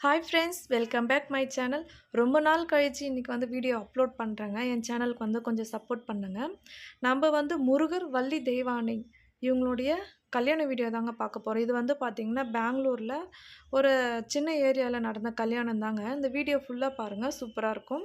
Hi friends welcome back my channel ரொம்ப நாள் கழித்து இன்றைக்கி வந்து வீடியோ அப்லோட் பண்ணுறேங்க என் சேனலுக்கு வந்து கொஞ்சம் சப்போர்ட் பண்ணுங்கள் நம்ம வந்து முருகர் வள்ளி தெய்வானை இவங்களுடைய கல்யாண வீடியோ தாங்க பார்க்க போகிறோம் இது வந்து பார்த்திங்கன்னா பெங்களூரில் ஒரு சின்ன ஏரியாவில் நடந்த கல்யாணம் தாங்க. இந்த வீடியோ ஃபுல்லாக பாருங்கள் சூப்பராக இருக்கும்.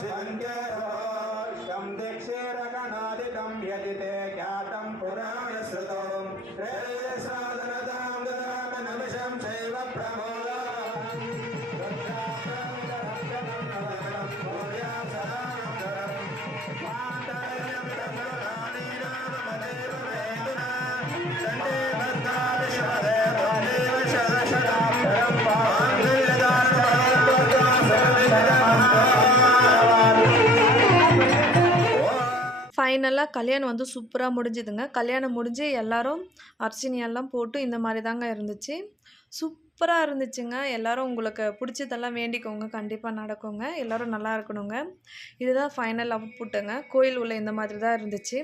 Captain. ஃபைனலாக கல்யாணம் வந்து சூப்பராக முடிஞ்சுதுங்க. கல்யாணம் முடிஞ்சு எல்லோரும் அர்ச்சனையெல்லாம் போட்டு இந்த மாதிரி தாங்க இருந்துச்சு. சூப்பராக இருந்துச்சுங்க. எல்லோரும் உங்களுக்கு பிடிச்சதெல்லாம் வேண்டிக்கோங்க. கண்டிப்பாக நடக்குங்க. எல்லோரும் நல்லா இருக்கணுங்க. இதுதான் ஃபைனல் அவுட்புட்டுங்க கோயில் உள்ள இந்த மாதிரி தான் இருந்துச்சு.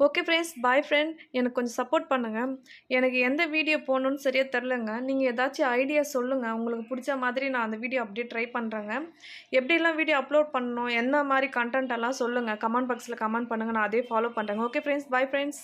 ஓகே ஃப்ரெண்ட்ஸ் பாய் ஃப்ரெண்ட் எனக்கு கொஞ்சம் சப்போர்ட் பண்ணுங்கள் எனக்கு எந்த வீடியோ போகணுன்னு சரியாக தெரிலங்க நீங்கள் ஏதாச்சும் ஐடியா சொல்லுங்கள் உங்களுக்கு பிடிச்ச மாதிரி நான் அந்த வீடியோ அப்படியே ட்ரை பண்ணுறேங்க எப்படிலாம் வீடியோ அப்லோட் பண்ணணும்? என்ன மாதிரி கண்டென்ட் எல்லாம் சொல்லுங்கள் கமெண்ட் பாக்ஸில் கமெண்ட் பண்ணுங்கள் நான் அதே ஃபாலோ பண்ணுறேங்க ஓகே ஃப்ரெண்ட்ஸ் பாய் ஃப்ரெண்ட்ஸ்